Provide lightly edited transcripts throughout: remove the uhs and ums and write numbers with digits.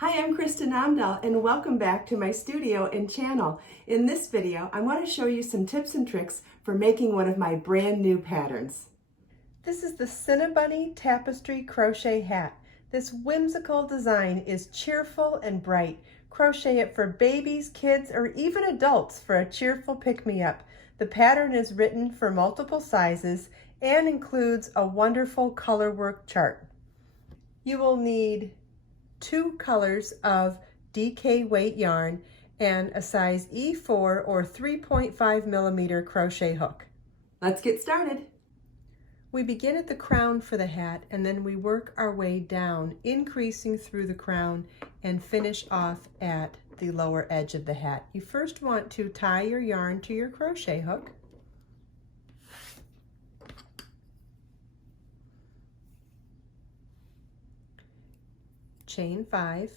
Hi, I'm Kristen Amdahl and welcome back to my studio and channel. In this video, I want to show you some tips and tricks for making one of my brand new patterns. This is the Cinna Bunny Tapestry Crochet hat. This whimsical design is cheerful and bright. Crochet it for babies, kids, or even adults for a cheerful pick-me-up. The pattern is written for multiple sizes and includes a wonderful color work chart. You will need 2 colors of DK weight yarn and a size E4 or 3.5 millimeter crochet hook. Let's get started. We begin at the crown for the hat and then we work our way down, increasing through the crown and finish off at the lower edge of the hat. You first want to tie your yarn to your crochet hook. Chain 5,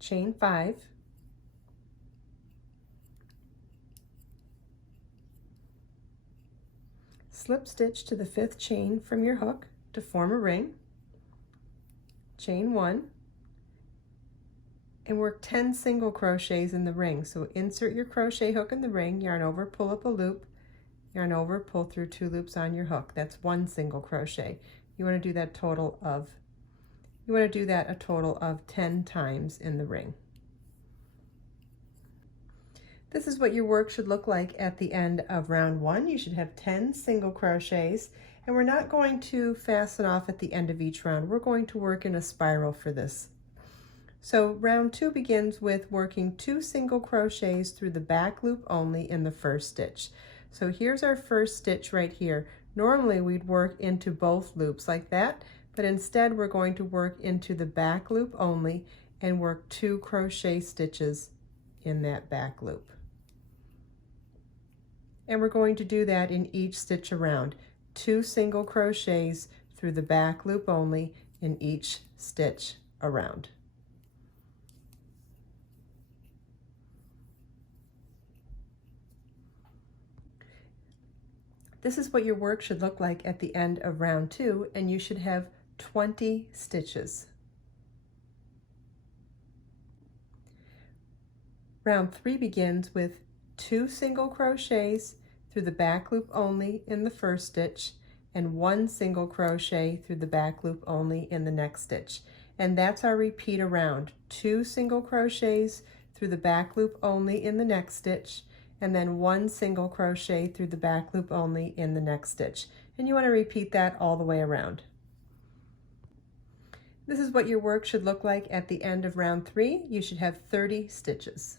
chain 5, slip stitch to the 5th chain from your hook to form a ring, chain 1, and work 10 single crochets in the ring. So insert your crochet hook in the ring, yarn over, pull up a loop, yarn over, pull through 2 loops on your hook. That's 1 single crochet. You want to do that a total of 10 times in the ring. This is what your work should look like at the end of round 1. You should have 10 single crochets, and we're not going to fasten off at the end of each round. We're going to work in a spiral for this. So round 2 begins with working 2 single crochets through the back loop only in the first stitch. So here's our first stitch right here. Normally we'd work into both loops like that, but instead we're going to work into the back loop only and work 2 crochet stitches in that back loop. And we're going to do that in each stitch around. 2 single crochets through the back loop only in each stitch around. This is what your work should look like at the end of round 2, and you should have 20 stitches. Round 3 begins with 2 single crochets through the back loop only in the first stitch and 1 single crochet through the back loop only in the next stitch. And that's our repeat around. 2 single crochets through the back loop only in the next stitch and then 1 single crochet through the back loop only in the next stitch. And you want to repeat that all the way around. This is what your work should look like at the end of round 3. You should have 30 stitches.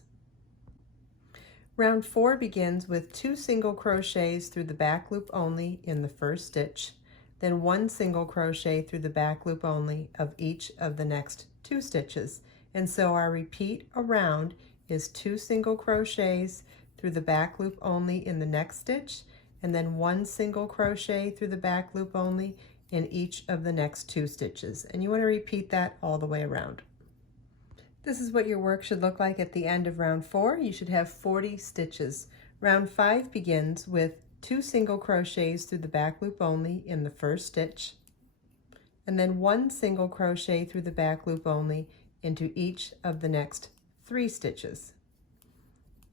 Round 4 begins with 2 single crochets through the back loop only in the first stitch, then 1 single crochet through the back loop only of each of the next 2 stitches. And so our repeat around is 2 single crochets through the back loop only in the next stitch, and then 1 single crochet through the back loop only in each of the next 2 stitches. And you want to repeat that all the way around. This is what your work should look like at the end of round 4. You should have 40 stitches. Round 5 begins with 2 single crochets through the back loop only in the first stitch, and then 1 single crochet through the back loop only into each of the next 3 stitches.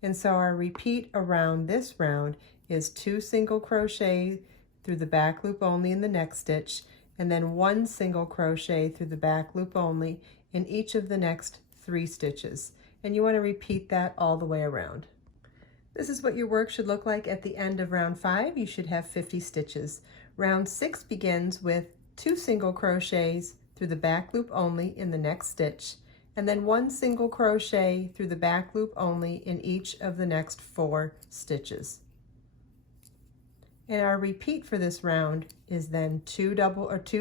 And so our repeat around this round is 2 single crochet through the back loop only in the next stitch, and then 1 single crochet through the back loop only in each of the next 3 stitches. And you want to repeat that all the way around. This is what your work should look like at the end of round 5. You should have 50 stitches. Round 6 begins with 2 single crochets through the back loop only in the next stitch, and then 1 single crochet through the back loop only in each of the next 4 stitches. And our repeat for this round is then 2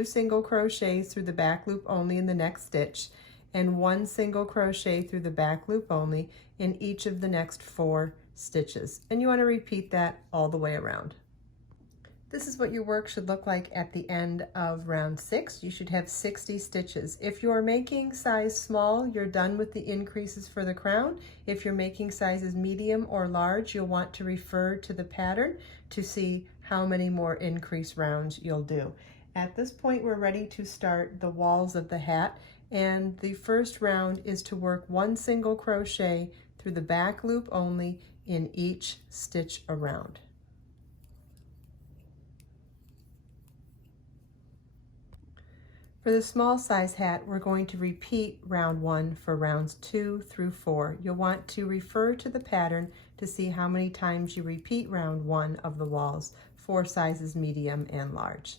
single crochets through the back loop only in the next stitch, and 1 single crochet through the back loop only in each of the next 4 stitches. And you want to repeat that all the way around. This is what your work should look like at the end of round 6. You should have 60 stitches. If you're making size small, you're done with the increases for the crown. If you're making sizes medium or large, you'll want to refer to the pattern to see how many more increase rounds you'll do. At this point, we're ready to start the walls of the hat, and the first round is to work 1 single crochet through the back loop only in each stitch around. For the small size hat, we're going to repeat round 1 for rounds 2 through 4. You'll want to refer to the pattern to see how many times you repeat round 1 of the walls for sizes medium and large.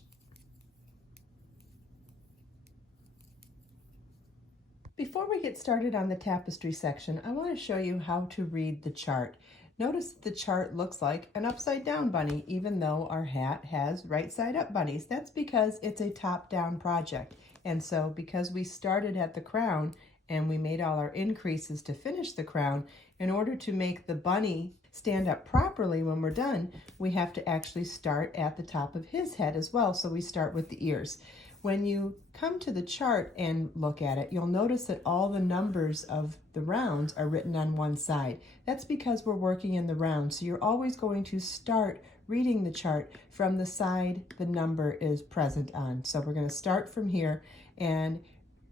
Before we get started on the tapestry section, I want to show you how to read the chart. Notice that the chart looks like an upside down bunny, even though our hat has right side up bunnies. That's because it's a top down project. And so because we started at the crown and we made all our increases to finish the crown, in order to make the bunny stand up properly when we're done, we have to actually start at the top of his head as well. So we start with the ears. When you come to the chart and look at it, you'll notice that all the numbers of the rounds are written on one side. That's because we're working in the round. So you're always going to start reading the chart from the side the number is present on. So we're going to start from here, and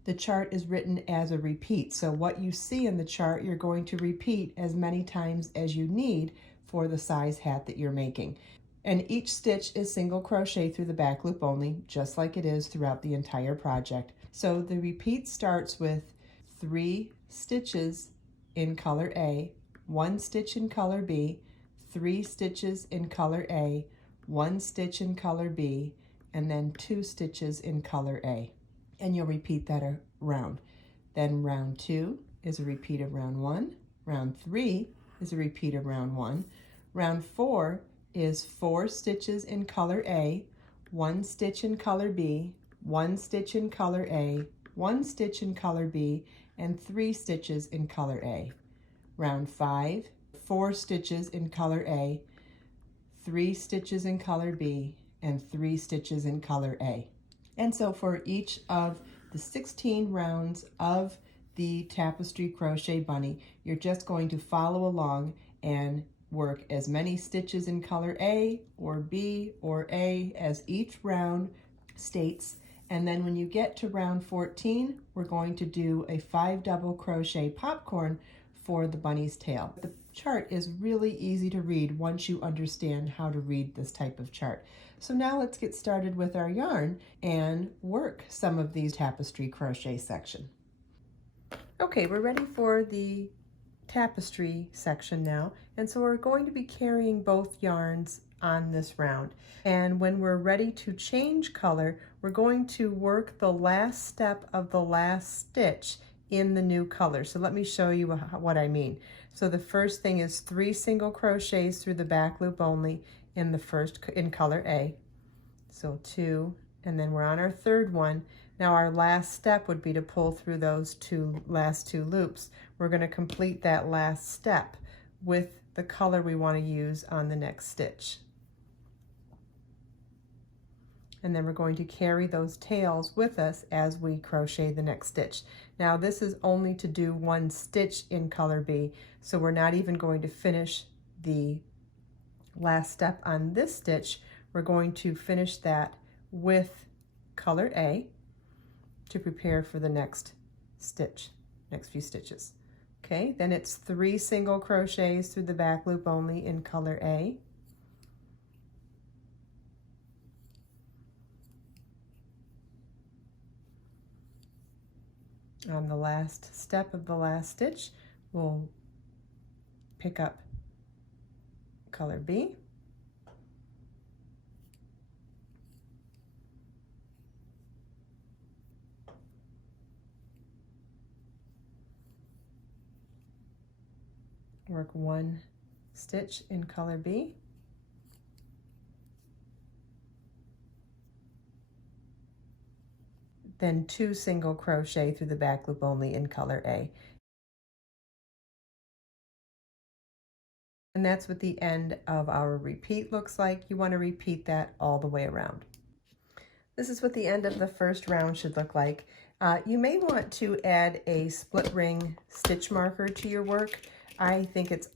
the chart is written as a repeat. So what you see in the chart, you're going to repeat as many times as you need for the size hat that you're making. And each stitch is single crochet through the back loop only, just like it is throughout the entire project. So the repeat starts with 3 stitches in color A, 1 stitch in color B, 3 stitches in color A, 1 stitch in color B, and then 2 stitches in color A. And you'll repeat that around. Then round 2 is a repeat of round 1. Round 3 is a repeat of round 1. Round 4 is 4 stitches in color A, 1 stitch in color B, 1 stitch in color A, 1 stitch in color B, and 3 stitches in color A. Round 5, 4 stitches in color A, 3 stitches in color B, and 3 stitches in color A. And so for each of the 16 rounds of the Tapestry Crochet Bunny, you're just going to follow along and work as many stitches in color A or B or A as each round states. And then when you get to round 14, we're going to do a 5 double crochet popcorn for the bunny's tail. The chart is really easy to read once you understand how to read this type of chart. So now let's get started with our yarn and work some of these tapestry crochet section. Okay, we're ready for the tapestry section now, and so we're going to be carrying both yarns on this round, and when we're ready to change color, we're going to work the last step of the last stitch in the new color. So let me show you what I mean. So the first thing is 3 single crochets through the back loop only in color A, so 2, and then we're on our third one. Now our last step would be to pull through those last two loops. We're going to complete that last step with the color we want to use on the next stitch. And then we're going to carry those tails with us as we crochet the next stitch. Now this is only to do 1 stitch in color B, so we're not even going to finish the last step on this stitch. We're going to finish that with color A to prepare for the next stitch, next few stitches. Okay, then it's 3 single crochets through the back loop only in color A. On the last step of the last stitch, we'll pick up color B. Work 1 stitch in color B. Then 2 single crochet through the back loop only in color A. And that's what the end of our repeat looks like. You want to repeat that all the way around. This is what the end of the first round should look like. You may want to add a split ring stitch marker to your work. I think it's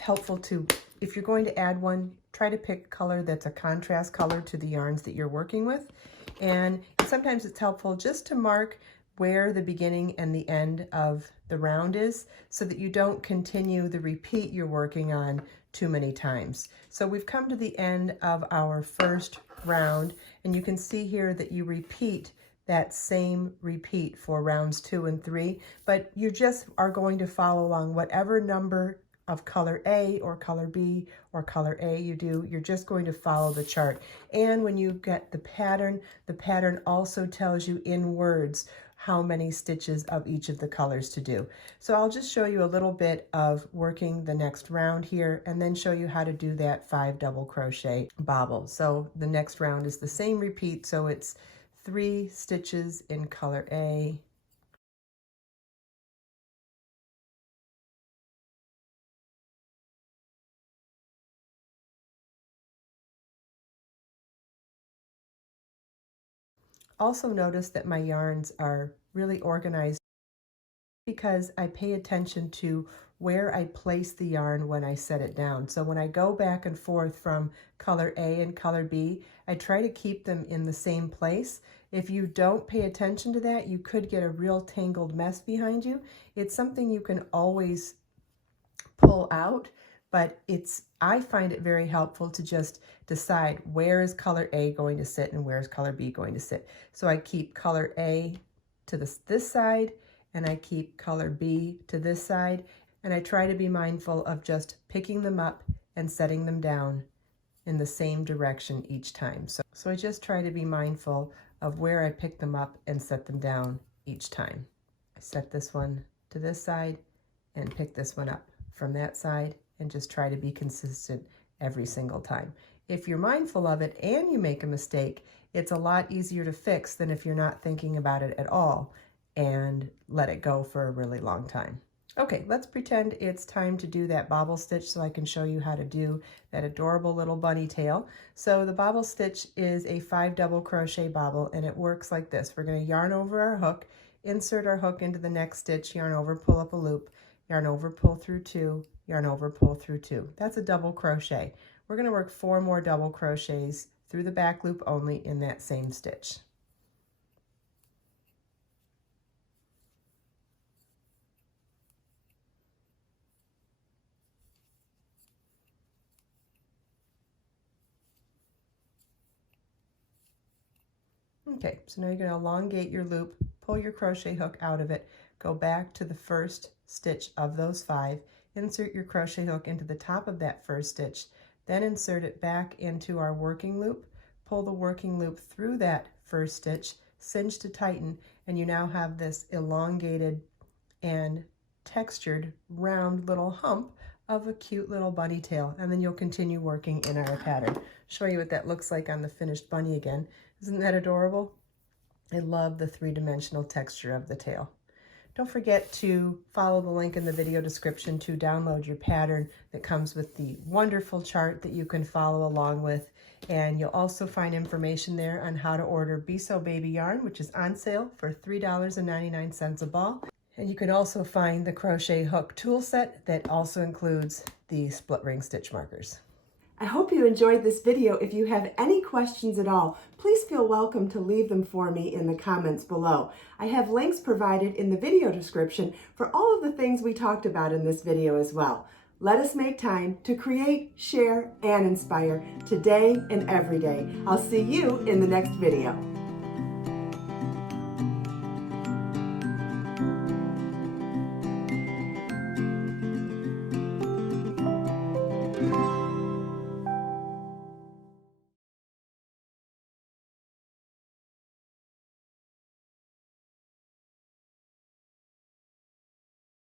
helpful to, if you're going to add one, try to pick a color that's a contrast color to the yarns that you're working with. And sometimes it's helpful just to mark where the beginning and the end of the round is so that you don't continue the repeat you're working on too many times. So we've come to the end of our first round, and you can see here that you repeat that same repeat for rounds 2 and 3, but you just are going to follow along whatever number of color A or color B or color A you do. You're just going to follow the chart. And when you get the pattern also tells you in words how many stitches of each of the colors to do. So I'll just show you a little bit of working the next round here and then show you how to do that 5 double crochet bobble. So the next round is the same repeat, so it's 3 stitches in color A, also notice that my yarns are really organized because I pay attention to where I place the yarn when I set it down. So when I go back and forth from color A and color B, I try to keep them in the same place. If you don't pay attention to that, you could get a real tangled mess behind you. It's something you can always pull out, but I find it very helpful to just decide where is color A going to sit and where is color B going to sit. So I keep color A to this side, and I keep color B to this side, and I try to be mindful of just picking them up and setting them down in the same direction each time. So I just try to be mindful of where I pick them up and set them down each time. I set this one to this side and pick this one up from that side and just try to be consistent every single time. If you're mindful of it and you make a mistake, it's a lot easier to fix than if you're not thinking about it at all and let it go for a really long time. Okay, let's pretend it's time to do that bobble stitch so I can show you how to do that adorable little bunny tail. So the bobble stitch is a 5 double crochet bobble, and it works like this. We're going to yarn over our hook, insert our hook into the next stitch, yarn over, pull up a loop, yarn over, pull through 2, yarn over, pull through 2. That's a double crochet. We're going to work 4 more double crochets through the back loop only in that same stitch. Okay, so now you're going to elongate your loop, pull your crochet hook out of it, go back to the first stitch of those 5, insert your crochet hook into the top of that first stitch, then insert it back into our working loop, pull the working loop through that first stitch, cinch to tighten, and you now have this elongated and textured round little hump of a cute little bunny tail. And then you'll continue working in our pattern. Show you what that looks like on the finished bunny again. Isn't that adorable? I love the 3-dimensional texture of the tail. Don't forget to follow the link in the video description to download your pattern that comes with the wonderful chart that you can follow along with. And you'll also find information there on how to order Be So Baby yarn, which is on sale for $3.99 a ball. And you can also find the crochet hook tool set that also includes the split ring stitch markers. I hope you enjoyed this video. If you have any questions at all, please feel welcome to leave them for me in the comments below. I have links provided in the video description for all of the things we talked about in this video as well. Let us make time to create, share, and inspire today and every day. I'll see you in the next video.